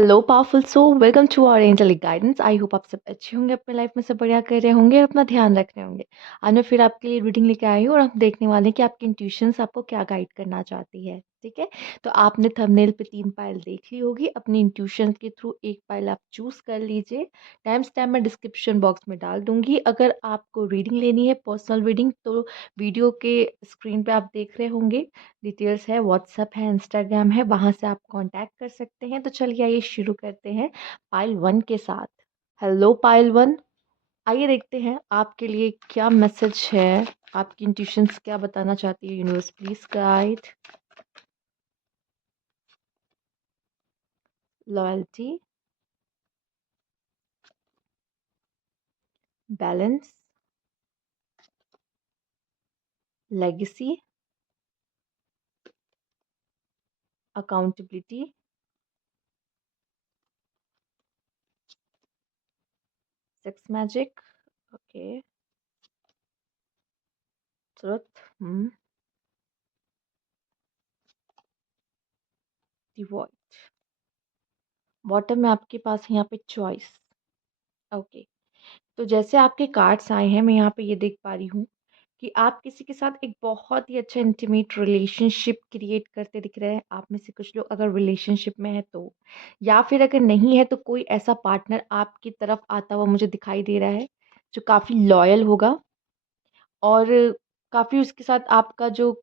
Hello powerful so welcome to our angelic guidance. I hope आप सब अच्छे होंगे, अपने लाइफ में सब बढ़िया कर रहे होंगे और अपना ध्यान रख रहे होंगे। आज मैं फिर आपके लिए रीडिंग लेके आई हूँ और हम देखने वाले हैं कि आपकी इंट्यूशंस आपको क्या गाइड करना चाहती है। ठीक है, तो आपने थंबनेल पे 3 फाइल देख ली होगी। अपनी इंट्यूशन के थ्रू एक फाइल आप चूज कर लीजिए। टाइम स्टैम्प मैं डिस्क्रिप्शन बॉक्स में डाल दूंगी। अगर आपको रीडिंग लेनी है, पर्सनल रीडिंग, तो वीडियो के स्क्रीन पे आप देख रहे होंगे, डिटेल्स है, व्हाट्सएप है, इंस्टाग्राम है, वहां से आप कांटेक्ट कर सकते हैं। तो चलिए आइए शुरू करते हैं पाइल वन के साथ। हेलो पाइल वन, आइए देखते हैं आपके लिए क्या मैसेज है। आपकी इंट्यूशंस क्या बताना चाहती है universe, please guide. Loyalty, balance, legacy, accountability, sex magic, okay, truth, devoid. Bottom में आपके पास है यहाँ पे चॉइस। ओके, तो जैसे आपके कार्ड्स आए हैं, मैं यहाँ पे ये देख पा रही हूँ कि आप किसी के साथ एक बहुत ही अच्छा इंटीमेट रिलेशनशिप क्रिएट करते दिख रहे हैं। आप में से कुछ लोग अगर रिलेशनशिप में है तो, या फिर अगर नहीं है तो कोई ऐसा पार्टनर आपकी तरफ आता हुआ मुझे दिखाई दे रहा है जो काफ़ी लॉयल होगा और काफ़ी उसके साथ आपका जो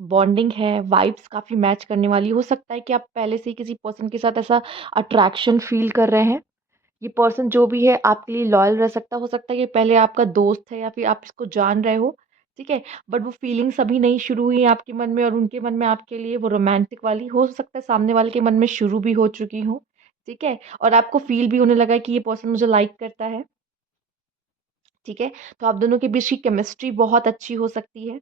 बॉन्डिंग है, वाइब्स काफ़ी मैच करने वाली। हो सकता है कि आप पहले से ही किसी पर्सन के साथ ऐसा अट्रैक्शन फील कर रहे हैं। ये पर्सन जो भी है आपके लिए लॉयल रह सकता है। हो सकता है कि पहले आपका दोस्त है या फिर आप इसको जान रहे हो, ठीक है, बट वो फीलिंग्स अभी नहीं शुरू हुई हैं आपके मन में और उनके मन में आपके लिए वो रोमांटिक वाली, हो सकता है सामने वाले के मन में शुरू भी हो चुकी हो। ठीक है, और आपको फील भी होने लगा है कि ये पर्सन मुझे लाइक करता है। ठीक है, तो आप दोनों के बीच की केमिस्ट्री बहुत अच्छी हो सकती है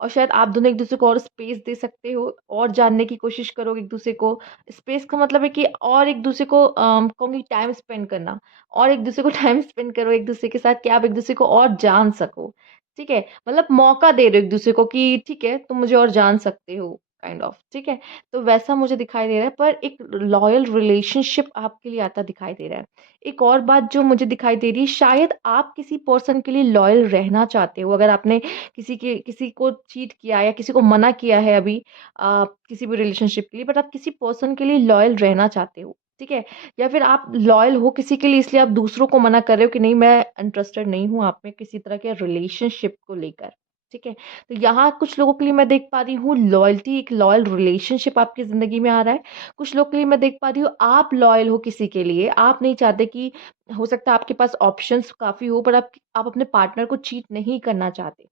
और शायद आप दोनों एक-दूसरे को और स्पेस दे सकते हो और जानने की कोशिश करोगे एक-दूसरे को। स्पेस का मतलब है कि और एक-दूसरे को कहूँगी टाइम स्पेंड करना, और एक-दूसरे को टाइम स्पेंड करो एक-दूसरे के साथ कि आप एक-दूसरे को और जान सको। ठीक है? मतलब मौका दे रहे हो एक-दूसरे को कि ठीक है, तुम मुझे और जान सकते हो, काइंड ऑफ, ठीक है? तो वैसा मुझे दिखाई दे रहा है, पर एक लॉयल रिलेशनशिप आपके लिए आता दिखाई दे रहा है। एक और बात जो मुझे दिखाई दे रही है, शायद आप किसी पर्सन के लिए लॉयल रहना चाहते हो। अगर आपने किसी को चीट किया या किसी को मना किया है अभी किसी भी रिलेशनशिप के लिए, बट आप किसी पर्सन के लिए लॉयल रहना चाहते हो, ठीक है? या फिर आप लॉयल हो किसी के लिए, इसलिए आप दूसरों को मना कर रहे हो कि नहीं, मैं इंटरेस्टेड नहीं हूँ आप में किसी तरह के रिलेशनशिप को लेकर। ठीक है, तो यहाँ कुछ लोगों के लिए मैं देख पा रही हूँ लॉयल्टी, एक लॉयल रिलेशनशिप आपकी जिंदगी में आ रहा है। कुछ लोग के लिए मैं देख पा रही हूँ आप लॉयल हो किसी के लिए, आप नहीं चाहते कि, हो सकता है आपके पास ऑप्शंस काफी हो पर आप अपने पार्टनर को चीट नहीं करना चाहते।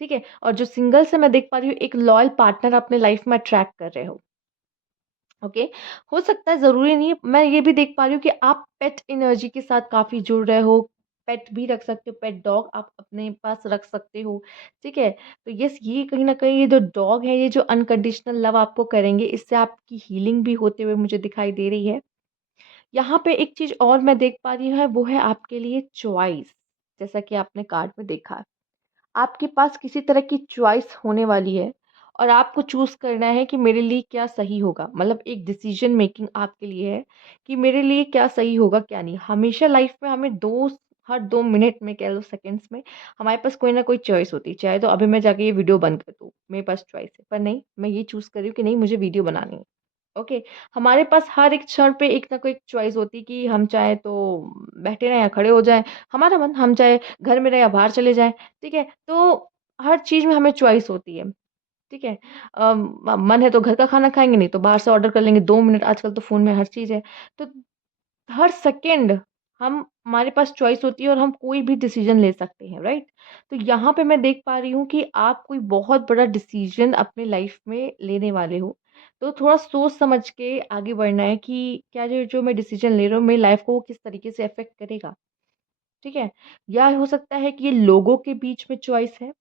ठीक है, और जो सिंगल से मैं देख पा रही हूँ एक लॉयल पार्टनर अपने लाइफ में अट्रैक्ट कर रहे हो। ओके, हो सकता है, ज़रूरी नहीं है। मैं ये भी देख पा रही हूँ कि आप पेट एनर्जी के साथ काफ़ी जुड़ रहे हो। पेट भी रख सकते हो, पेट डॉग आप अपने पास रख सकते हो, ठीक है? तो यस, ये कहीं न कहीं ये जो डॉग है, ये जो अनकंडीशनल लव आपको करेंगे, इससे आपकी हीलिंग भी होते हुए मुझे दिखाई दे रही है। यहाँ पे एक चीज़ और मैं देख पा रही हूँ है, वो है आपके लिए चॉइस। जैसा कि आपने कार्ड में देखा। आपके पास किसी तरह की चॉइस होने वाली है और आपको चूज़ करना है कि मेरे लिए क्या सही होगा। मतलब एक डिसीजन मेकिंग आपके लिए है कि मेरे लिए क्या सही होगा, क्या नहीं। हमेशा लाइफ में हमें हर 2 मिनट में, कह लो सेकंड्स में, हमारे पास कोई ना कोई चॉइस होती है। चाहे तो अभी मैं जाके ये वीडियो बंद कर दूँ, मेरे पास चॉइस है। पर नहीं, मैं ये चूज़ कर रही हूँ कि नहीं, मुझे वीडियो बनानी है। ओके, हमारे पास हर एक क्षण पे एक ना कोई चॉइस होती है कि हम चाहे तो बैठे रहें या खड़े हो जाएँ, हमारा मन, हम चाहे घर में रहें या बाहर चले जाएँ, ठीक है? तो हर चीज़ में हमें चॉइस होती है, ठीक है? मन है तो घर का खाना खाएँगे, नहीं तो बाहर से ऑर्डर कर लेंगे, 2 मिनट, आजकल तो फ़ोन में हर चीज़ है। तो हर सेकंड हमारे पास चॉइस होती है और हम कोई भी डिसीज़न ले सकते हैं, राइट? तो यहाँ पे मैं देख पा रही हूँ कि आप कोई बहुत बड़ा डिसीज़न अपने लाइफ़ में लेने वाले हो। तो थोड़ा सोच समझ के आगे बढ़ना है कि क्या ये जो मैं डिसीज़न ले रहा हूँ, मेरी लाइफ़ को वो किस तरीके से अफ़ेक्ट करेगा, ठीक है? या हो सकता है कि ये लोगों के बीच में चॉइस है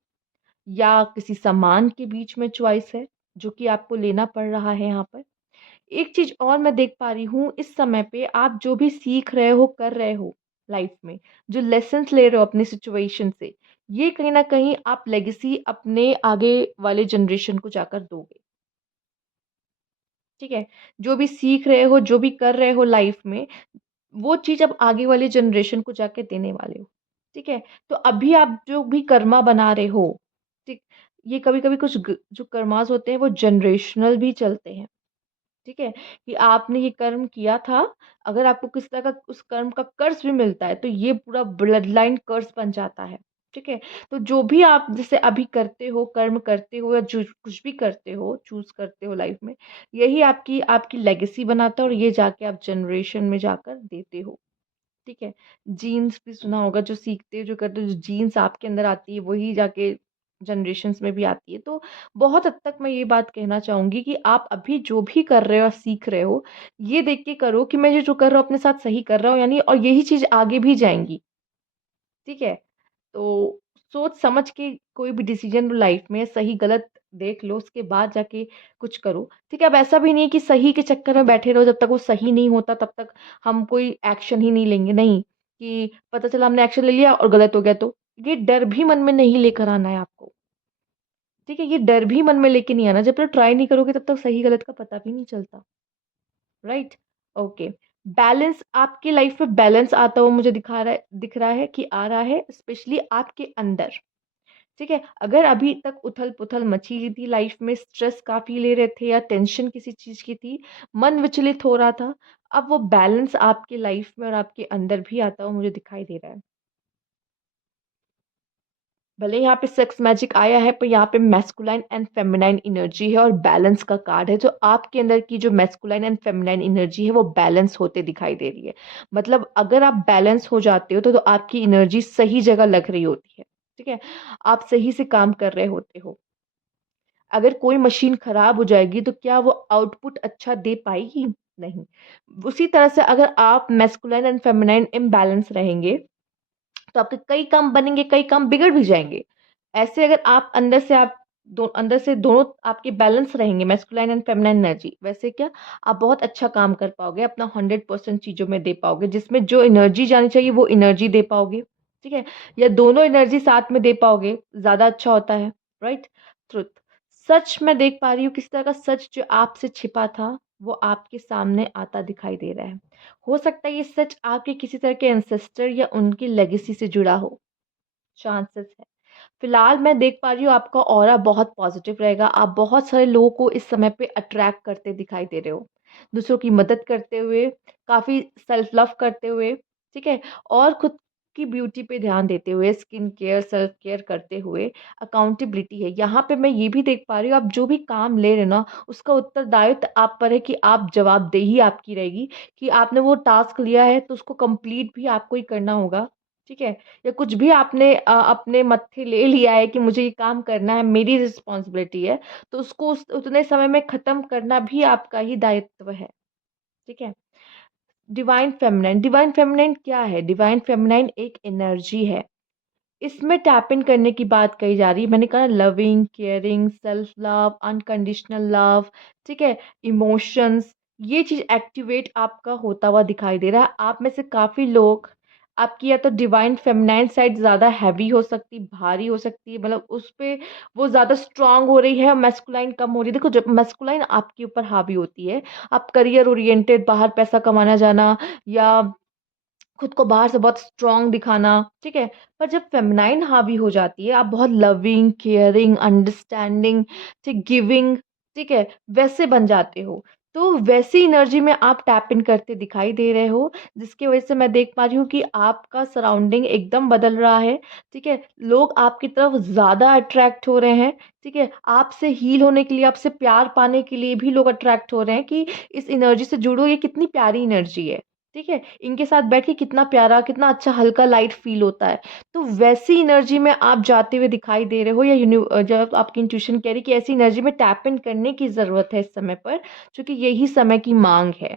या किसी सामान के बीच में चॉइस है, जो कि आपको लेना पड़ रहा है यहाँ पर। एक चीज़ और मैं देख पा रही हूँ, इस समय पे आप जो भी सीख रहे हो, कर रहे हो लाइफ में, जो लेसन्स ले रहे हो अपनी सिचुएशन से, ये कहीं न कहीं आप लेगेसी अपने आगे वाले जनरेशन को जाकर दोगे। ठीक है? जो भी सीख रहे हो, जो भी कर रहे हो लाइफ में, वो चीज़ अब आगे वाली जनरेशन को जाके देने वाले हो, ठीक है? तो अभी आप जो भी कर्मा बना रहे हो, ठीक? ये कभी-कभी कुछ जो कर्मास होते हैं वो जनरेशनल भी चलते हैं, ठीक है? कि आपने ये कर्म किया था, अगर आपको किसी तरह का उस कर्म का कर्स भी मिलता है, तो ये पूरा ब्लड लाइन कर्स बन जाता है, ठीक है? तो जो भी आप जैसे अभी करते हो, कर्म करते हो या जो कुछ भी करते हो, चूज़ करते हो लाइफ में, यही आपकी आपकी लेगेसी बनाता है और ये जाके आप जनरेशन में जाकर देते हो। ठीक है? जीन्स भी सुना होगा जो सीखते जो करते जो जीन्स आपके अंदर आती है वही जाके जनरेशन्स में भी आती है। तो बहुत हद तक मैं ये बात कहना चाहूँगी कि आप अभी जो भी कर रहे हो या सीख रहे हो, ये देख के करो कि मैं ये जो कर रहा हूँ अपने साथ सही कर रहा हूँ यानी और यही चीज़ आगे भी जाएँगी। ठीक है? तो सोच समझ के कोई भी डिसीज़न लो लाइफ में सही गलत देख लो उसके बाद जाके कुछ करो। ठीक है? अब ऐसा भी नहीं है कि सही के चक्कर में बैठे रहो जब तक वो सही नहीं होता तब तक हम कोई एक्शन ही नहीं लेंगे, नहीं। कि पता चला हमने एक्शन ले लिया और गलत हो गया तो। ये डर भी मन में नहीं लेकर आना है आपको। ठीक है? ये डर भी मन में लेके नहीं आना, जब तक ट्राई नहीं करोगे तब तक सही गलत का पता भी नहीं चलता। राइट? ओके। बैलेंस आपकी लाइफ में बैलेंस आता हुआ मुझे दिख रहा है कि आ रहा है स्पेशली आपके अंदर। ठीक है? अगर अभी तक उथल-पुथल मची हुई थी लाइफ में, स्ट्रेस काफ़ी ले रहे थे या टेंशन किसी चीज़ की थी, मन विचलित हो रहा था, अब वो बैलेंस आपकी लाइफ में और आपके अंदर भी आता हुआ मुझे दिखाई दे रहा है। भले यहाँ पे सेक्स मैजिक आया है, पर यहाँ पे मैस्कुलाइन एंड फेमिनाइन एनर्जी है और बैलेंस का कार्ड है, जो आपके अंदर की जो मैस्कुलाइन एंड फेमिनाइन एनर्जी है, वो बैलेंस होते दिखाई दे रही है। मतलब अगर आप बैलेंस हो जाते हो, तो आपकी एनर्जी सही जगह लग रही होती है, ठीक है? आप सही से काम कर रहे होते हो। अगर कोई मशीन खराब हो जाएगी तो क्या वो आउटपुट अच्छा दे पाएगी? नहीं। उसी तरह से अगर आप मैस्कुलाइन एंड फेमिनाइन इम्बैलेंस रहेंगे, तो आपके कई काम बनेंगे, कई काम बिगड़ भी जाएँगे। ऐसे अगर आप अंदर से दोनों आपके बैलेंस रहेंगे मैस्कुलाइन एंड फेमिनाइन एनर्जी, वैसे क्या आप बहुत अच्छा काम कर पाओगे, अपना 100% चीज़ों में दे पाओगे, जिसमें जो एनर्जी जानी चाहिए वो एनर्जी दे पाओगे, ठीक है? या दोनों एनर्जी साथ में दे पाओगे, ज़्यादा अच्छा होता है, राइट? ट्रुथ। सच मैं देख पा रही हूँ किस तरह का सच जो आपसे छिपा था, वो आपके सामने आता दिखाई दे रहा है। हो सकता है ये सच आपके किसी तरह के एंसेस्टर या उनकी लेगेसी से जुड़ा हो, चांसेस है। फिलहाल मैं देख पा रही हूँ आपका ऑरा बहुत पॉजिटिव रहेगा, आप बहुत सारे लोगों को इस समय पे अट्रैक्ट करते दिखाई दे रहे हो। दूसरों की मदद करते हुए, काफ़ी सेल्फ लव करते हुए, ठीक है? और खुद की ब्यूटी पे ध्यान देते हुए, स्किन केयर, सेल्फ केयर करते हुए, अकाउंटेबिलिटी है। यहाँ पे मैं ये भी देख पा रही हूँ आप जो भी काम ले रहे हो ना, उसका उत्तरदायित्व आप पर है कि आप जवाबदेही आपकी रहेगी कि आपने वो टास्क लिया है तो उसको कंप्लीट भी आपको ही करना होगा, ठीक है? या कुछ भी आपने अपने मत्थे ले लिया है कि मुझे ये काम करना है, मेरी रिस्पॉन्सिबिलिटी है, तो उसको उस उतने समय में ख़त्म करना भी आपका ही दायित्व है, ठीक है? डिवाइन फेमिनाइन क्या है? डिवाइन फेमिनाइन एक एनर्जी है। इसमें टैप इन करने की बात कही जा रही है। मैंने कहा loving, caring, self love, unconditional love, ठीक है? इमोशंस, ये चीज़ एक्टिवेट आपका होता हुआ दिखाई दे रहा है। आप में से काफ़ी लोग आपकी या तो डिवाइन फेमिनाइन साइड ज़्यादा हैवी हो सकती, भारी हो सकती है, मतलब उस पे वो ज़्यादा स्ट्रॉन्ग हो रही है और मैस्कुलाइन कम हो रही है। देखो जब मैस्कुलाइन आपके ऊपर हावी होती है, आप करियर ओरिएंटेड बाहर पैसा कमाना जाना या खुद को बाहर से बहुत स्ट्रॉन्ग दिखाना, ठीक है? पर जब फ़ेमिनाइन हावी हो जाती है, आप बहुत लविंग, केयरिंग, अंडरस्टैंडिंग, ठीक गिविंग, ठीक है? वैसे बन जाते हो। तो वैसी एनर्जी में आप टैप इन करते दिखाई दे रहे हो, जिसकी वज़ह से मैं देख पा रही हूँ कि आपका सराउंडिंग एकदम बदल रहा है, ठीक है? लोग आपकी तरफ ज़्यादा अट्रैक्ट हो रहे हैं, ठीक है? आपसे हील होने के लिए, आपसे प्यार पाने के लिए भी लोग अट्रैक्ट हो रहे हैं कि इस एनर्जी से जुड़ो, ये कितनी प्यारी एनर्जी है। ठीक है? इनके साथ बैठ के कितना प्यारा, कितना अच्छा हल्का लाइट फ़ील होता है। तो वैसी एनर्जी में आप जाते हुए दिखाई दे रहे हो या जब आपकी इंट्यूशन कह रही है कि ऐसी एनर्जी में टैप इन करने की ज़रूरत है इस समय पर, क्योंकि यही समय की माँग है।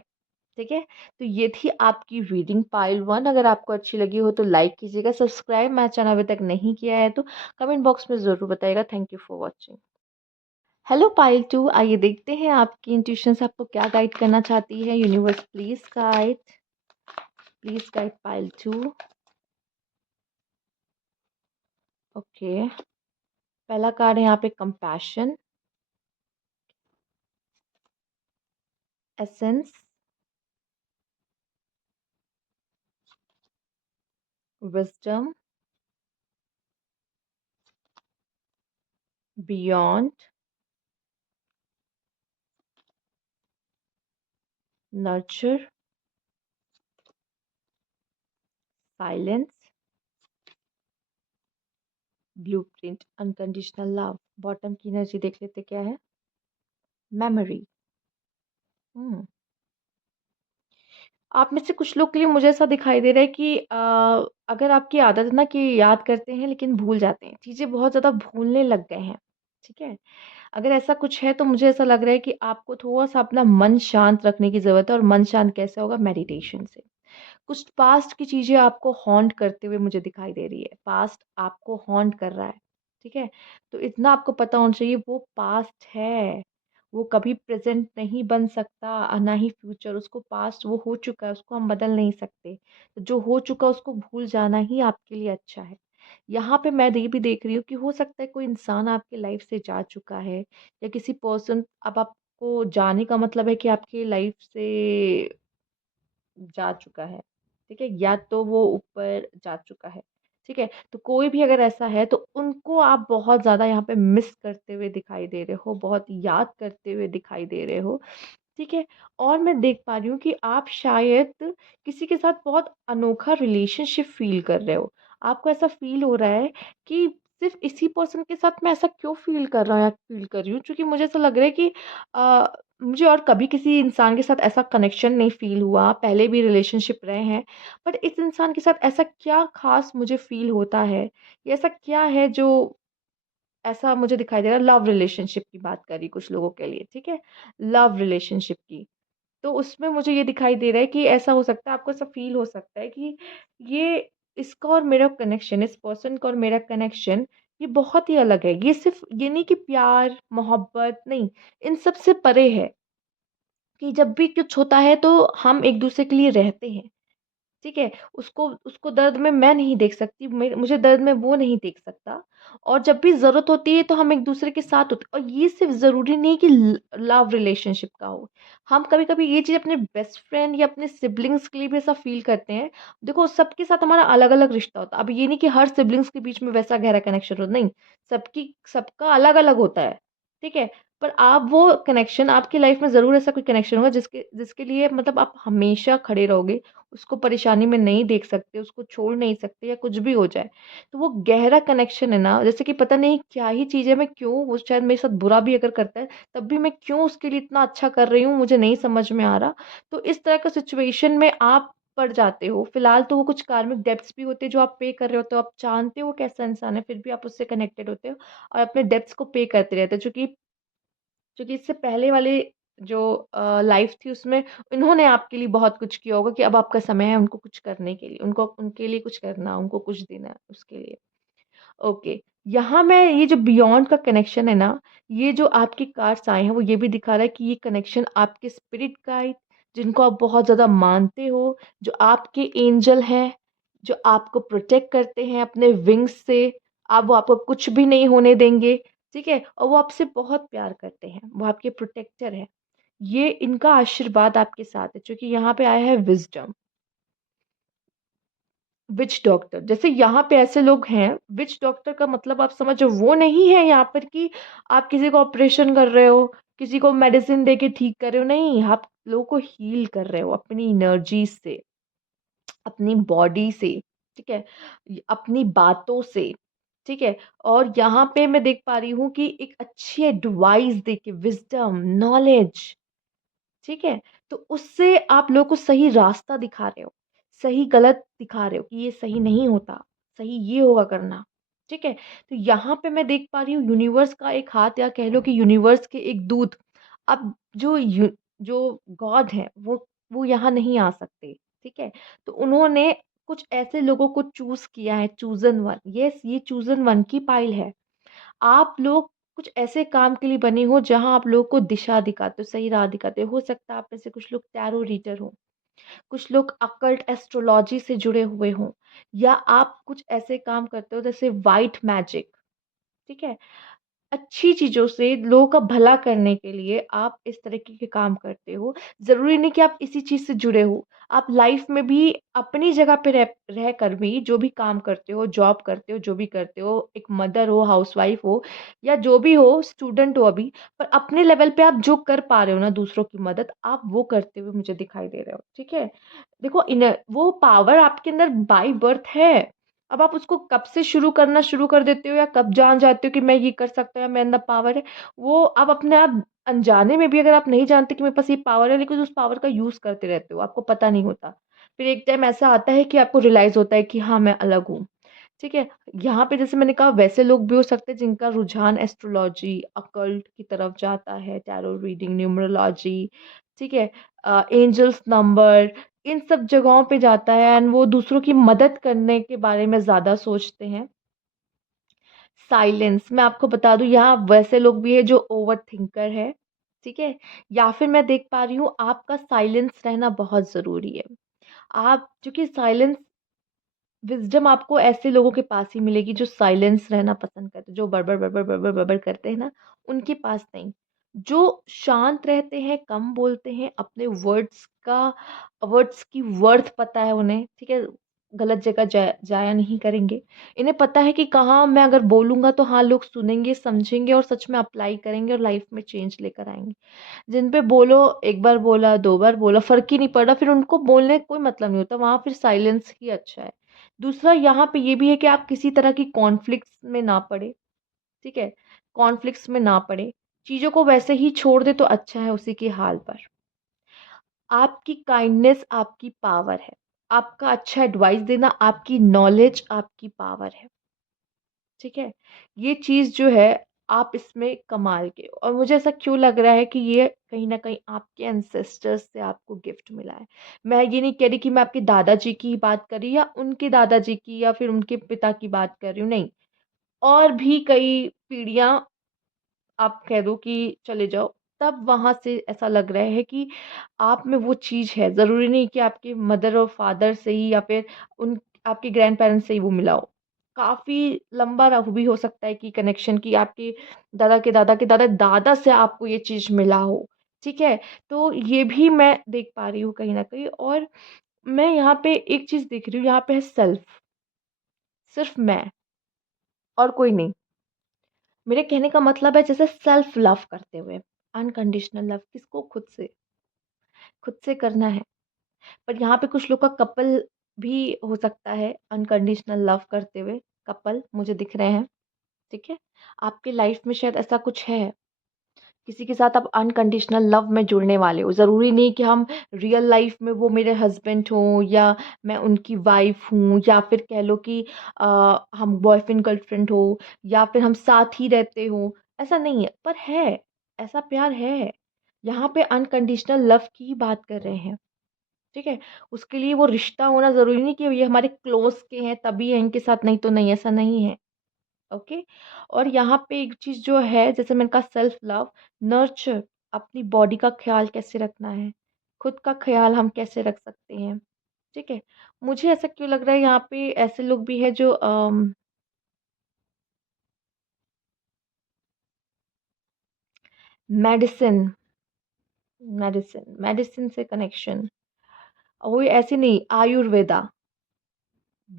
ठीक है? तो ये थी आपकी रीडिंग पाइल 1। अगर आपको अच्छी लगी हो तो लाइक कीजिएगा, सब्सक्राइब मेरा चैनल अभी तक नहीं किया है तो कमेंट बॉक्स में ज़रूर बताइएगा। Thank you for watching. Hello pile 2, आइए देखते हैं आपकी इंट्यूशंस आपको क्या गाइड करना चाहती है। Universe please guide pile 2। Okay, पहला कार्ड है यहाँ पे compassion, essence, wisdom, beyond, nurture, silence, blueprint, unconditional love. Bottom की एनर्जी देख लेते क्या है। मेमोरी। हम्म आप में से कुछ लोग के लिए मुझे ऐसा दिखाई दे रहा है कि अगर आपकी आदत है ना कि याद करते हैं लेकिन भूल जाते हैं, चीज़ें बहुत ज़्यादा भूलने लग गए हैं, ठीक है? अगर ऐसा कुछ है तो मुझे ऐसा लग रहा है कि आपको थोड़ा-सा अपना मन शांत रखने की ज़रूरत है, और मन शांत कैसे होगा? मेडिटेशन से। कुछ पास्ट की चीज़ें आपको हॉन्ट करते हुए मुझे दिखाई दे रही है। पास्ट आपको हॉन्ट कर रहा है, ठीक है? तो इतना आपको पता होना चाहिए वो पास्ट है। वो कभी प्रेज़ेंट नहीं बन सकता, ना ही फ्यूचर। उसको पास्ट वो हो चुका है, उसको हम बदल नहीं सकते। तो जो हो चुका है उसको भूल जाना ही आपके लिए अच्छा है। यहाँ पे मैं ये भी देख रही हूँ कि हो सकता है कोई इंसान आपकी लाइफ़ से जा चुका है, या किसी पर्सन, अब आपको जाने का मतलब है कि आपकी लाइफ़ से जा चुका है, ठीक है? या तो वो ऊपर जा चुका है, ठीक है? तो कोई भी अगर ऐसा है तो उनको आप बहुत ज़्यादा यहाँ पे मिस करते हुए दिखाई दे रहे हो, बहुत याद करते हुए दिखाई दे रहे हो, ठीक है? और मैं देख पा रही हूँ कि आप शायद किसी के साथ बहुत अनोखा रिलेशनशिप फ़ील कर रहे हो। आपको ऐसा फ़ील हो रहा है कि सिर्फ़ इसी पर्सन के साथ मैं ऐसा क्यों फ़ील कर रहा हूँ या फ़ील कर रही हूँ? क्योंकि मुझे ऐसा लग रहा है कि अ, मुझे और कभी किसी इंसान के साथ ऐसा कनेक्शन नहीं फ़ील हुआ, पहले भी रिलेशनशिप रहे हैं। बट इस इंसान के साथ ऐसा क्या ख़ास मुझे फ़ील होता है? या ऐसा क्या है जो ऐसा मुझे दिखाई दे रहा है? लव रिलेशनशिप की बात करी कुछ लोगों के लिए, ठीक है? लव रिलेशनशिप की। तो उसमें मुझे ये दिखाई दे रहा है कि ऐसा हो सकता है, आपको ऐसा फ़ील हो सकता है कि ये इसका और मेरा कनेक्शन, इस पर्सन का और मेरा कनेक्शन ये बहुत ही अलग है। ये सिर्फ़ ये नहीं कि प्यार, मोहब्बत नहीं, इन सब से परे है कि जब भी कुछ होता है तो हम एक-दूसरे के लिए रहते हैं। ठीक है? उसको उसको दर्द में मैं नहीं देख सकती, मुझे दर्द में वो नहीं देख सकता, और जब भी ज़रूरत होती है तो हम एक-दूसरे के साथ होते हैं, और ये सिर्फ़ ज़रूरी नहीं कि लव रिलेशनशिप का हो। हम कभी-कभी ये चीज़ अपने बेस्ट फ्रेंड या अपने सिबलिंग्स के लिए भी ऐसा फ़ील करते हैं। देखो, सबके साथ हमारा अलग-अलग रिश्ता होता है। अब ये नहीं कि हर सिबलिंग्स के बीच में वैसा गहरा कनेक्शन हो, नहीं, सबका अलग-अलग होता है, ठीक है? पर आप वो कनेक्शन, आपकी लाइफ़ में ज़रूर ऐसा कोई कनेक्शन होगा जिसके जिसके लिए मतलब आप हमेशा खड़े रहोगे, उसको परेशानी में नहीं देख सकते, उसको छोड़ नहीं सकते, या कुछ भी हो जाए। तो वो गहरा कनेक्शन है ना, जैसे कि पता नहीं क्या ही चीज़ है, मैं क्यों, वो शायद मेरे साथ बुरा भी अगर करता है, तब भी मैं क्यों उसके लिए इतना अच्छा कर रही हूँ, मुझे नहीं समझ में आ रहा। तो इस तरह का सिचुएशन में आप पड़ जाते हो। फिलहाल तो वो कुछ कार्मिक डेब्ट्स भी होते हैं जो आप पे कर रहे होते हो, आप जानते हो वो कैसा इंसान है, फिर भी आप उससे कनेक्टेड होते हो और अपने डेब्ट्स को पे करते रहते हो। चूँकि इससे पहले वाले जो लाइफ़ थी उसमें इन्होंने आपके लिए बहुत कुछ किया होगा कि अब आपका समय है उनको कुछ करने के लिए, उनको उनके लिए कुछ करना, उनको कुछ देना उसके लिए। ओके, यहाँ मैं ये जो बियॉन्ड का कनेक्शन है ना, ये जो आपके कार्ड्स आए हैं वो ये भी दिखा रहा है कि ये कनेक्शन आपके स्पिरिट गाइड, जिनको आप बहुत ज़्यादा मानते हो, जो आपके एंजल हैं, जो आपको प्रोटेक्ट करते हैं अपने विंग्स से, आप वो आपको कुछ भी नहीं होने देंगे, ठीक है? और वो आपसे बहुत प्यार करते हैं, वो आपके प्रोटेक्टर हैं। ये इनका आशीर्वाद आपके साथ है, क्योंकि यहाँ पे आया है विज़डम। विच डॉक्टर, जैसे यहाँ पे ऐसे लोग हैं, विच डॉक्टर का मतलब आप समझो वो नहीं है यहाँ पर कि आप किसी को ऑपरेशन कर रहे हो, किसी को मेडिसिन दे के ठीक कर रहे हो, नहीं, आप लोगों को हील कर रहे हो अपनी एनर्जी से, अपनी बॉडी से, ठीक है? अपनी बातों से, ठीक है? और यहाँ पे मैं देख पा रही हूँ कि एक अच्छी एडवाइस देके, विज़डम, नॉलेज, ठीक है? तो उससे आप लोगों को सही रास्ता दिखा रहे हो, सही-गलत दिखा रहे हो कि ये सही नहीं होता, सही ये होगा करना, ठीक है? तो यहाँ पे मैं देख पा रही हूँ यूनिवर्स का एक हाथ, या कह लो कि यूनिवर्स के एक दूत। अब जो गॉड हैं वो यहाँ नहीं आ सकते, ठीक है? तो उन्होंने कुछ ऐसे लोगों को चूज़ किया है, चूज़न वन, येस, ये चूज़न वन की पाइल है। आप लोग कुछ ऐसे काम के लिए बने हो जहाँ आप लोगों को दिशा दिखाते हो, सही राह दिखाते हो। हो सकता है आप में से कुछ लोग टैरो रीडर हों, कुछ लोग अकल्ट एस्ट्रोलॉजी से जुड़े हुए हों, या आप कुछ ऐसे काम करते हो जैसे व्हाइट मैजिक, ठीक है? अच्छी चीज़ों से लोगों का भला करने के लिए आप इस तरीके के काम करते हो। ज़रूरी नहीं कि आप इसी चीज़ से जुड़े हो। आप लाइफ़ में भी अपनी जगह पे रहकर भी जो भी काम करते हो, जॉब करते हो, जो भी करते हो, एक मदर हो, हाउसवाइफ़ हो या जो भी हो, स्टूडेंट हो अभी, पर अपने लेवल पे आप जो कर पा रहे हो ना दूसरों की मदद, आप वो करते हुए मुझे दिखाई दे रहे हो, ठीक है? देखो वो पावर आपके अंदर बाय बर्थ है। अब आप उसको कब से शुरू कर देते हो या कब जान जाते हो कि मैं ये कर सकता हूँ या मेरे अंदर पावर है, वो आप अपने आप अनजाने में भी अगर आप नहीं जानते कि मेरे पास ये पावर है, लेकिन उस पावर का यूज़ करते रहते हो, आपको पता नहीं होता। फिर एक टाइम ऐसा आता है कि आपको रियलाइज़ होता है कि हाँ, मैं अलग हूँ, ठीक है? यहाँ पे जैसे मैंने कहा वैसे लोग भी हो सकते हैं जिनका रुझान एस्ट्रोलॉजी, अकल्ट की तरफ जाता है, टैरो रीडिंग, न्यूमरोलॉजी, ठीक है? एंजल्स नंबर इन सब जगहों पे जाता है एंड वो दूसरों की मदद करने के बारे में ज़्यादा सोचते हैं। साइलेंस मैं आपको बता दूँ यहाँ वैसे लोग भी हैं जो ओवरथिंकर है, ठीक है? या फिर मैं देख पा रही हूँ आपका साइलेंस रहना बहुत ज़रूरी है। आप क्योंकि साइलेंस विज़डम आपको ऐसे लोगों के पास ही मिलेगी जो साइलेंस रहना पसंद करते हैं, जो बड़बड़, बड़बड़, बड़बड़, बड़बड़ करते हैं ना, उनके पास नहीं। जो शांत रहते हैं, कम बोलते हैं, अपने वर्ड्स की वर्थ पता है उन्हें, ठीक है? गलत जगह जाया नहीं करेंगे। इन्हें पता है कि कहाँ मैं अगर बोलूँगा तो हाँ, लोग सुनेंगे, समझेंगे और सच में अप्लाई करेंगे और लाइफ़ में चेंज लेकर आएँगे। जिन पे बोलो 1 बार बोला, 2 बार बोला, फ़र्क ही नहीं पड़ा, फिर उनको बोलने का कोई मतलब नहीं होता, वहाँ फिर साइलेंस ही अच्छा है। दूसरा यहाँ पे ये भी है कि आप किसी तरह की कॉन्फ्लिक्ट्स में ना पड़े, ठीक है? कॉन्फ्लिक्ट्स में ना पड़े, चीज़ों को वैसे ही छोड़ दें तो अच्छा है उसी के हाल पर। आपकी काइंडनेस आपकी पावर है, आपका अच्छा एडवाइस देना आपकी नॉलेज आपकी पावर है। ठीक है? ये चीज़ जो है आप इसमें कमाल के हो और मुझे ऐसा क्यों लग रहा है कि ये कहीं न कहीं आपके एंसेस्टर्स से आपको गिफ्ट मिला है। मैं ये नहीं कह रही कि मैं आपके दादाजी की बात कर रही या उनके दादाजी की या फिर उनके पिता की बात कर रही हूँ, नहीं। और भी कई पीढ़ियाँ आप कह दो कि चले जाओ, तब वहाँ से ऐसा लग रहा है कि आप में वो चीज़ है। ज़रूरी नहीं कि आपके मदर और फादर से ही या फिर उन आपके ग्रैंड-पेरेंट्स से ही वो मिला हो। काफ़ी लंबा भी हो सकता है कि कनेक्शन कि आपके दादा के दादा के दादा दादा से आपको ये चीज़ मिला हो, ठीक है? तो ये भी मैं देख पा रही हूँ कहीं न कहीं और मैं यहाँ पे एक चीज़ देख रही हूँ, यहाँ पे है सेल्फ, सिर्फ़ मैं और कोई नहीं। मेरे कहने का मतलब है जैसे सेल्फ लव करते हुए, अनकंडीशनल लव किसको खुद से करना है। पर यहाँ पे कुछ लोग का कपल भी हो सकता है अनकंडीशनल लव करते हुए, कपल मुझे दिख रहे हैं, ठीक है? आपके लाइफ में शायद ऐसा कुछ है, किसी के साथ आप अनकंडीशनल लव में जुड़ने वाले हो। ज़रूरी नहीं कि हम रियल लाइफ में वो मेरे हस्बैंड हों या मैं उनकी वाइफ़ हूँ या फिर कह लो कि हम बॉयफ्रेंड गर्लफ्रेंड हो या फिर हम साथ ही रहते हों, ऐसा नहीं है। पर है, ऐसा प्यार है। यहाँ पे अनकंडीशनल लव की ही बात कर रहे हैं, ठीक है? उसके लिए वो रिश्ता होना ज़रूरी नहीं कि ये हमारे क्लोज़ के हैं तभी है, इनके साथ नहीं तो नहीं, ऐसा नहीं है। ओके और यहाँ पे एक चीज़ जो है जैसे मैंने कहा सेल्फ लव नर्चर अपनी बॉडी का ख्याल कैसे रखना है खुद का ख्याल हम कैसे रख सकते हैं ठीक है मुझे ऐसा क्यों लग रहा है यहाँ पे ऐसे लोग भी हैं जो मेडिसिन मेडिसिन से कनेक्शन वो ऐसे नहीं आयुर्वेदा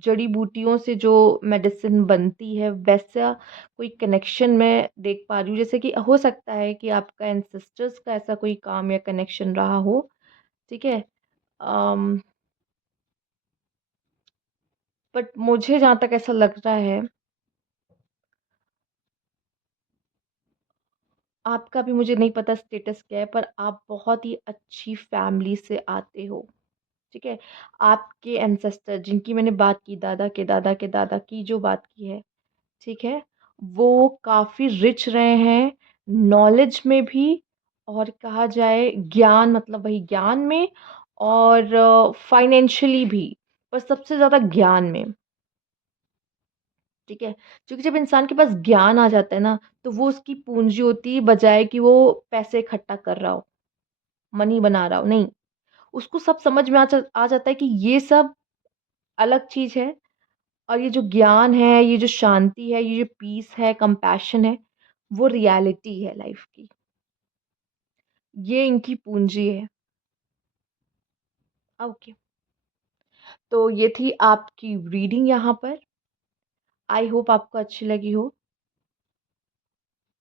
जड़ी बूटियों से जो मेडिसिन बनती है वैसा कोई कनेक्शन मैं देख पा रही हूँ जैसे कि हो सकता है कि आपका एंसेस्टर्स का ऐसा कोई काम या कनेक्शन रहा हो ठीक है अम, बट मुझे जहाँ तक ऐसा लग रहा है आपका भी मुझे नहीं पता स्टेटस क्या है पर आप बहुत ही अच्छी फैमिली से आते हो ठीक है आपके एंसेस्टर जिनकी मैंने बात की दादा के दादा की जो बात की है ठीक है? वो काफ़ी रिच रहे हैं, नॉलेज में भी और कहा जाए ज्ञान मतलब वही ज्ञान में और फाइनेंशियली भी, पर सबसे ज़्यादा ज्ञान में, ठीक है? क्योंकि जब इंसान के पास ज्ञान आ जाता है ना, तो वो उसकी पूँजी होती है बजाए कि वो पैसे इकट्ठा कर रहा हो, मनी बना रहा हो, नहीं। उसको सब समझ में आ जाता है कि ये सब अलग चीज़ है और ये जो ज्ञान है, ये जो शांति है, ये जो पीस है, कंपैशन है, वो रियलिटी है लाइफ की। ये इनकी पूंजी है। ओके, तो ये थी आपकी रीडिंग यहाँ पर। आई होप आपको अच्छी लगी हो,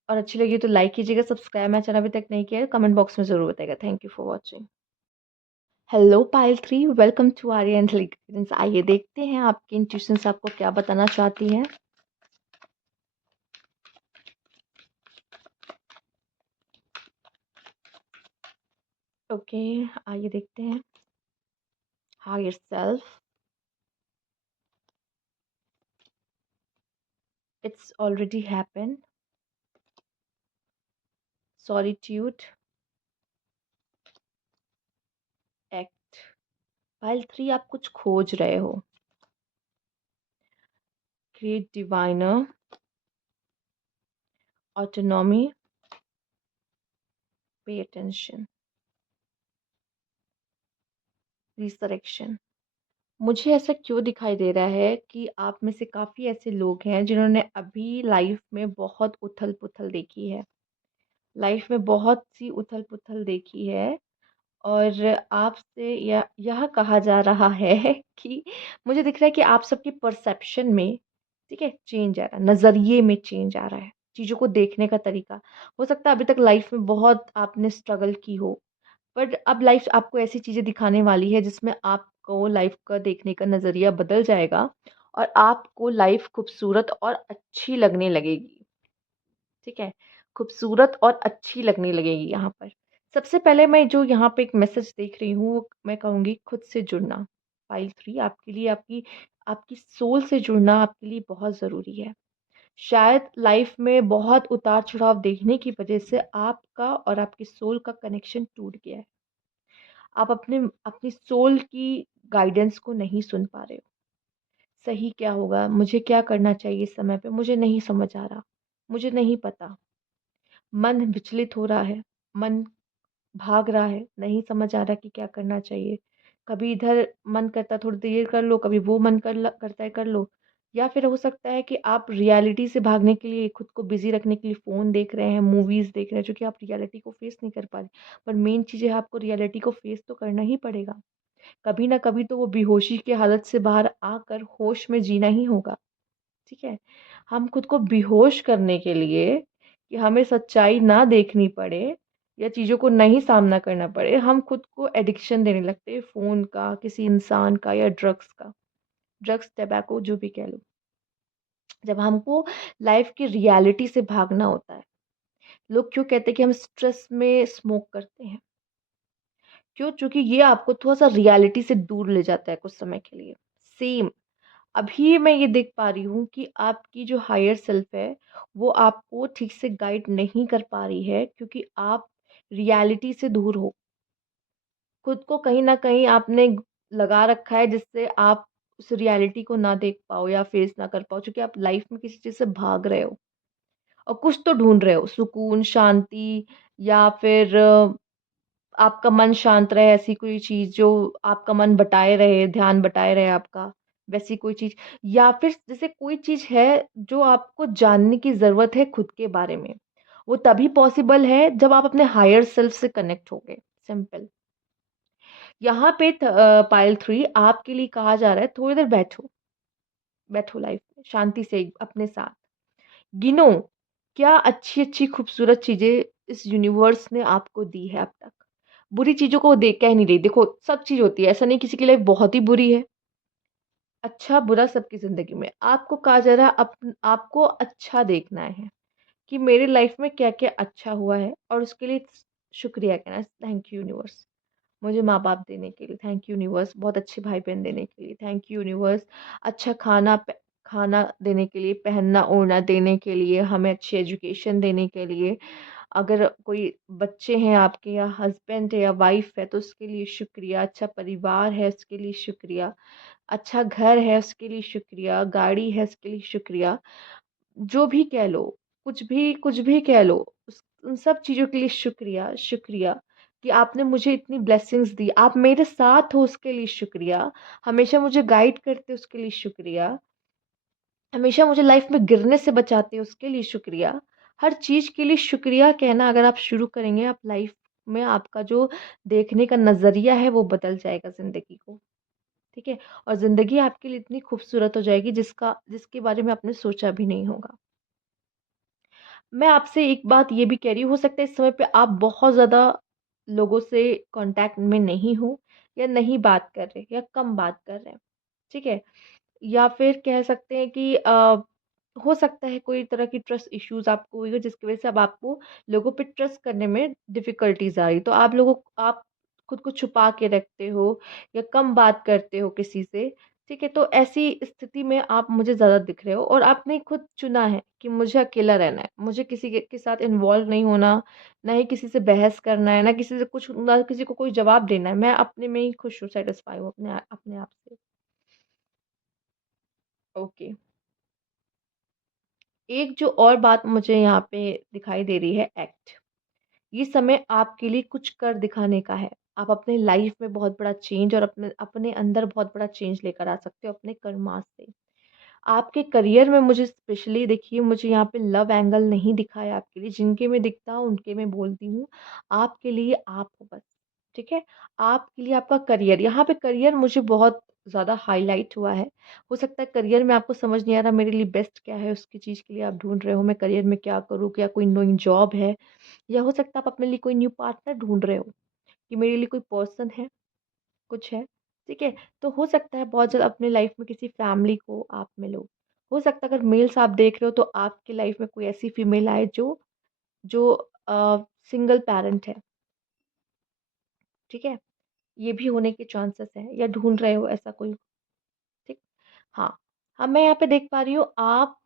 और अच्छी लगी तो लाइक कीजिएगा, सब्सक्राइब मेरा चैनल अभी तक नहीं किया है, कमेंट बॉक्स में ज़रूर बताइएगा। Thank you for watching. Hello Payal 3, welcome to Aryan experience. आइए देखते हैं आपकी इंट्यूशंस आपको क्या बताना चाहती हैं। ओके, आइए देखते हैं। Higher self, it's already happened, solitude, act. Pile 3, आप कुछ खोज रहे हो। Create diviner, autonomy, pay attention, resurrection. मुझे ऐसा क्यों दिखाई दे रहा है कि आप में से काफ़ी ऐसे लोग हैं जिन्होंने अभी लाइफ में बहुत उथल-पुथल देखी है। लाइफ में बहुत सी उथल-पुथल देखी है, और आपसे यह कहा जा रहा है कि मुझे दिख रहा है कि आप सबकी परसेप्शन में, ठीक है, चेंज आ रहा है, नज़रिए में चेंज आ रहा है, चीज़ों को देखने का तरीका। हो सकता है अभी तक लाइफ में बहुत आपने स्ट्रगल की हो, बट अब लाइफ आपको ऐसी चीज़ें दिखाने वाली है जिसमें आपको लाइफ का देखने का नज़रिया बदल जाएगा, और आपको लाइफ खूबसूरत और अच्छी लगने लगेगी। ठीक है? खूबसूरत और अच्छी लगने लगेगी यहाँ पर। सबसे पहले मैं जो यहाँ पे एक मैसेज देख रही हूँ, वो मैं कहूँगी खुद से जुड़ना। फाइल 3 आपके लिए, आपकी आपकी सोल से जुड़ना आपके लिए बहुत ज़रूरी है। शायद लाइफ में बहुत उतार-चढ़ाव देखने की वज़ह से आपका और आपकी सोल का कनेक्शन टूट गया है। आप अपनी सोल की गाइडेंस को नहीं सुन पा रहे हो। सही क्या होगा? मुझे क्या करना चाहिए इस समय पे? मुझे नहीं समझ आ रहा। मुझे नहीं पता। मन विचलित हो रहा है, मन भाग रहा है, नहीं समझ आ रहा कि क्या करना चाहिए। कभी इधर मन करता है थोड़ी देर ये कर लो, कभी वो मन करता है कर लो। या फिर हो सकता है कि आप रियलिटी से भागने के लिए, खुद को बिज़ी रखने के लिए फ़ोन देख रहे हैं, मूवीज़ देख रहे हैं, जो कि आप रियलिटी को फ़ेस नहीं कर पा रहे। पर मेन चीज़ है, आपको रियलिटी को फ़ेस तो करना ही पड़ेगा। कभी ना कभी तो वो बेहोशी की हालत से बाहर आकर होश में जीना ही होगा। ठीक है? हम खुद को बेहोश करने के लिए, कि हमें सच्चाई ना देखनी पड़े या चीज़ों को नहीं सामना करना पड़े, हम खुद को एडिक्शन देने लगते हैं, फ़ोन का, किसी इंसान का या ड्रग्स का। ड्रग्स, टैबाको जो भी कह लो। जब हमको लाइफ़ की रियलिटी से भागना होता है। लोग क्यों कहते हैं कि हम स्ट्रेस में स्मोक करते हैं? क्यों? चूँकि ये आपको थोड़ा-सा रियलिटी से दूर ले जाता है कुछ समय के लिए। सेम अभी मैं ये देख पा रही हूँ कि आपकी जो हायर सेल्फ है, वो आपको ठीक से गाइड नहीं कर पा रही है, क्योंकि आप रियलिटी से दूर हो। खुद को कहीं न कहीं आपने लगा रखा है जिससे आप उस रियलिटी को ना देख पाओ या फेस ना कर पाओ, क्योंकि आप लाइफ में किसी चीज़ से भाग रहे हो और कुछ तो ढूँढ रहे हो, सुकून, शांति, या फिर आपका मन शांत रहे, ऐसी कोई चीज़ जो आपका मन बटाए रहे, ध्यान बटाए रहे आपका, वैसी कोई चीज़। या फिर जैसे कोई चीज़ है जो आपको जानने की ज़रूरत है खुद के बारे में। वो तभी पॉसिबल है जब आप अपने हायर सेल्फ से कनेक्ट होगे, सिंपल। यहाँ पे पायल 3 आपके लिए कहा जा रहा है, थोड़ी देर बैठो, बैठो लाइफ में शांति से अपने साथ। गिनो, क्या अच्छी-अच्छी खूबसूरत चीज़ें इस यूनिवर्स ने आपको दी है अब तक। बुरी चीज़ों को दे कह नहीं रही, देखो सब चीज़ होती है, ऐसा नहीं किसी की लाइफ़ बहुत ही बुरी है। अच्छा-बुरा सबकी ज़िंदगी में। आपको कहा जा रहा है आपको अच्छा देखना है कि मेरी लाइफ़ में क्या-क्या अच्छा हुआ है, और उसके लिए शुक्रिया कहना है, थैंक यू यूनिवर्स। मुझे माँ-बाप देने के लिए थैंक यू यूनिवर्स, बहुत अच्छे भाई-बहन देने के लिए थैंक यू यूनिवर्स, अच्छा खाना देने के लिए, पहनना-ओढ़ना देने के लिए, हमें अच्छी एजुकेशन देने के लिए। अगर कोई बच्चे हैं आपके, या हस्बैंड है या वाइफ़ है, तो उसके लिए शुक्रिया, अच्छा परिवार है उसके लिए शुक्रिया, अच्छा घर है उसके लिए शुक्रिया, गाड़ी है उसके लिए शुक्रिया। जो भी कह लो, कुछ भी कह लो, उस उन सब चीज़ों के लिए शुक्रिया, शुक्रिया कि आपने मुझे इतनी ब्लेसिंग्स दी। आप मेरे साथ हो उसके लिए शुक्रिया, हमेशा मुझे गाइड करते हो उसके लिए शुक्रिया, हमेशा मुझे लाइफ़ में गिरने से बचाते हो उसके लिए शुक्रिया, हर चीज़ के लिए शुक्रिया कहना अगर आप शुरू करेंगे, आप लाइफ में आपका जो देखने का नज़रिया है वो बदल जाएगा ज़िंदगी को, ठीक है? और ज़िंदगी आपके लिए इतनी खूबसूरत हो जाएगी जिसके बारे में आपने सोचा भी नहीं होगा। मैं आपसे एक बात ये भी कह रही हूँ, हो सकता है इस समय पे आप बहुत ज़्यादा लोगों से कॉन्टैक्ट में नहीं हो या नहीं बात कर रहे या कम बात कर रहे हैं, ठीक है? या फिर कह सकते हैं कि हो सकता है कोई तरह की ट्रस्ट इश्यूज़ आपको हुई हो जिसकी वज़ह से अब आपको लोगों पे ट्रस्ट करने में डिफ़िकल्टीज़ आ रही। तो आप खुद को छुपा के रखते हो या कम बात करते हो किसी से, ठीक है? तो ऐसी स्थिति में आप मुझे ज़्यादा दिख रहे हो और आपने खुद चुना है कि मुझे अकेला रहना है, मुझे किसी के साथ इन्वॉल्व नहीं होना, ना ही किसी से बहस करना है, ना किसी को कोई जवाब देना है। मैं अपने में ही खुश हूँ, सैटिस्फाई हूँ अपने आप से। ओके। एक जो और बात मुझे यहाँ पे दिखाई दे रही है, एक्ट। ये समय आपके लिए कुछ कर दिखाने का है। आप अपने लाइफ में बहुत बड़ा चेंज और अपने अपने अंदर बहुत बड़ा चेंज लेकर आ सकते हो अपने कर्मा से। आपके करियर में मुझे स्पेशली देखिए, मुझे यहाँ पे लव एंगल नहीं दिखा है आपके लिए, जिनके में दिखता हो उनके मैं बोलती हूँ। आपके लिए आप हो बस, ठीक है? आपके लिए आपका करियर, यहाँ पे करियर मुझे बहुत ज़्यादा हाईलाइट हुआ है। हो सकता है करियर में आपको समझ नहीं आ रहा मेरे लिए बेस्ट क्या है, उसकी चीज़ के लिए आप ढूँढ रहे हो, मैं करियर में क्या करूँ? क्या कोई नई जॉब है? या हो सकता है आप अपने लिए कोई न्यू पार्टनर ढूँढ रहे हो, कि मेरे लिए कोई पर्सन है, कुछ है, ठीक है? तो हो सकता है बहुत जल्द अपनी लाइफ में किसी फैमिली को आप मिलो। हो सकता है अगर मेल्स आप देख रहे हो तो आपकी लाइफ में कोई ऐसी फीमेल आए जो जो सिंगल पैरेंट है, ठीक है? ये भी होने के चांसेस हैं या ढूँढ रहे हो ऐसा कोई, ठीक? हाँ। हाँ, मैं यहाँ पे देख पा रही हूँ आप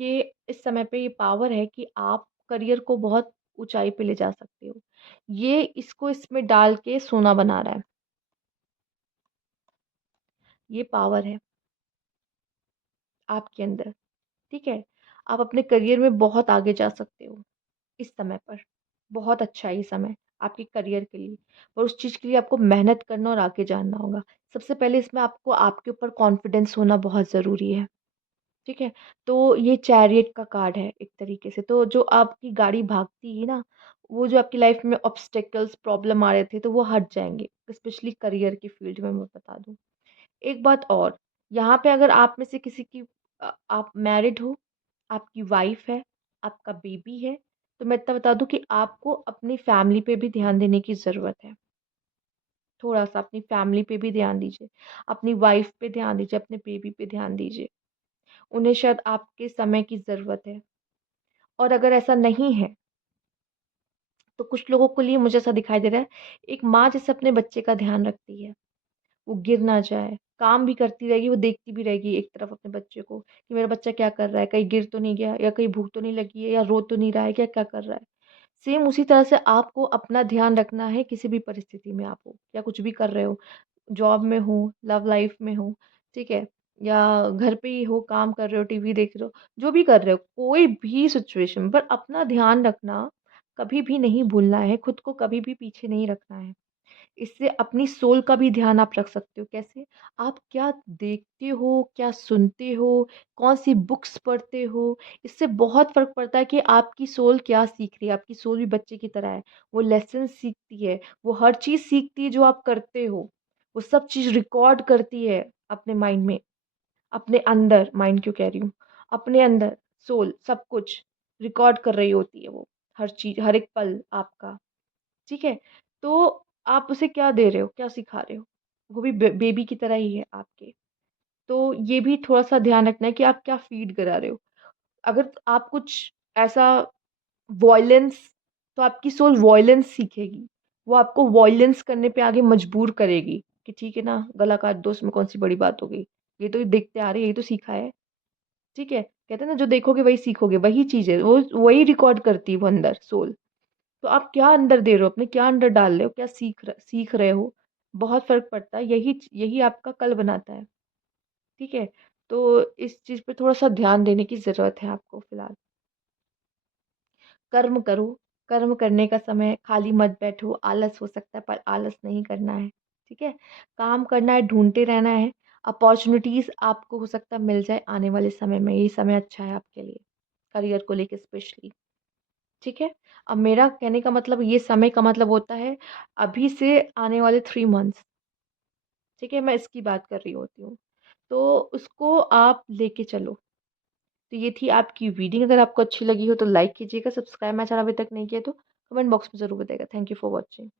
के इस समय पे ये पावर है कि आप करियर को बहुत ऊँचाई पे ले जा सकते हो। ये इसको इसमें डाल के सोना बना रहा है, ये पावर है आपके अंदर, ठीक है? आप अपने करियर में बहुत आगे जा सकते हो इस समय पर। बहुत अच्छा है ये समय आपके करियर के लिए, और उस चीज़ के लिए आपको मेहनत करना और आगे जानना होगा। सबसे पहले इसमें आपको आपके ऊपर कॉन्फिडेंस होना बहुत ज़रूरी है। ठीक है? तो ये चैरियट का कार्ड है एक तरीके से, तो जो आपकी गाड़ी भागती है ना, वो जो आपकी लाइफ में ऑब्स्टेकल्स, प्रॉब्लम आ रहे थे, तो वो हट जाएँगे, स्पेशली करियर की फील्ड में मैं बता दूँ। एक बात और, यहाँ पे अगर आप में से किसी की आप मैरिड हो, आपकी वाइफ़ है, आपका बेबी है, तो मैं इतना बता दूँ कि आपको अपनी फैमिली पे भी ध्यान देने की ज़रूरत है। थोड़ा-सा अपनी फैमिली पे भी ध्यान दीजिए, अपनी वाइफ़ पे ध्यान दीजिए, अपने बेबी पे ध्यान दीजिए। उन्हें शायद आपके समय की ज़रूरत है। और अगर ऐसा नहीं है, तो कुछ लोगों के लिए मुझे ऐसा दिखाई दे रहा है, एक माँ जैसे अपने बच्चे का ध्यान रखती है, वो गिर ना जाए, काम भी करती रहेगी, वो देखती भी रहेगी एक तरफ अपने बच्चे को, कि मेरा बच्चा क्या कर रहा है, कहीं गिर तो नहीं गया या कहीं भूख तो नहीं लगी है या रो तो नहीं रहा है, क्या-क्या कर रहा है। सेम उसी तरह से आपको अपना ध्यान रखना है किसी भी परिस्थिति में आप हो, या कुछ भी कर रहे हो। जॉब में हो, लव लाइफ में हो, ठीक है? या घर पे ही हो, काम कर रहे हो, टीवी देख रहे हो, जो भी कर रहे हो, कोई भी सिचुएशन पर अपना ध्यान रखना कभी भी नहीं भूलना है, खुद को कभी भी पीछे नहीं रखना है। इससे अपनी सोल का भी ध्यान आप रख सकते हो, कैसे? आप क्या देखते हो, क्या सुनते हो, कौन-सी बुक्स पढ़ते हो, इससे बहुत फ़र्क पड़ता है कि आपकी सोल क्या सीख रही है। आपकी सोल भी बच्चे की तरह है, वो लेसन सीखती है, वो हर चीज़ सीखती है जो आप करते हो। वो सब चीज़ रिकॉर्ड करती है अपने माइंड में, अपने अंदर, माइंड क्यों कह रही हूँ, अपने अंदर सोल सब कुछ रिकॉर्ड कर रही होती है वो, हर चीज़, हर एक पल आपका, ठीक है? तो आप उसे क्या दे रहे हो, क्या सिखा रहे हो? वो भी बेबी की तरह ही है आपके। तो ये भी थोड़ा-सा ध्यान रखना है कि आप क्या फ़ीड करा रहे हो। अगर आप कुछ ऐसा वॉयलेंस, तो आपकी सोल वॉयलेंस सीखेगी। वो आपको वॉयलेंस करने पे आगे मजबूर करेगी कि ठीक है ना, गला काट दो, इसमें कौन-सी बड़ी बात हो गई। ये तो देखते आ रहे हैं, यही तो सीखा है, ठीक है? कहते हैं ना, जो देखोगे वही सीखोगे, वही चीज़ है। वो वही रिकॉर्ड करती है वो अंदर सोल। तो आप क्या अंदर दे रहे हो, अपने क्या अंदर डाल रहे हो, क्या सीख रहे हो, बहुत फ़र्क पड़ता है। यही आपका कल बनाता है, ठीक है? तो इस चीज़ पे थोड़ा-सा ध्यान देने की ज़रूरत है आपको फ़िलहाल। कर्म करो, कर्म करने का समय है, खाली मत बैठो, आलस हो सकता है पर आलस नहीं करना है, ठीक है? काम करना है, ढूँढते रहना है, अपॉर्च्युनिटीज़ आपको हो सकता है मिल जाए आने वाले समय में, ये समय अच्छा है आपके लिए। करियर को लेके स्पेशली, ठीक है? अब मेरा कहने का मतलब ये समय का मतलब होता है अभी से आने वाले 3 मंथ्स, ठीक है? मैं इसकी बात कर रही होती हूँ। तो उसको आप लेके चलो। तो ये थी आपकी रीडिंग, अगर आपको अच्छी लगी हो तो लाइक कीजिएगा, सब्सक्राइब मेरा चैनल अभी तक नहीं किया तो कमेंट बॉक्स में ज़रूर बताइएगा। Thank you for watching.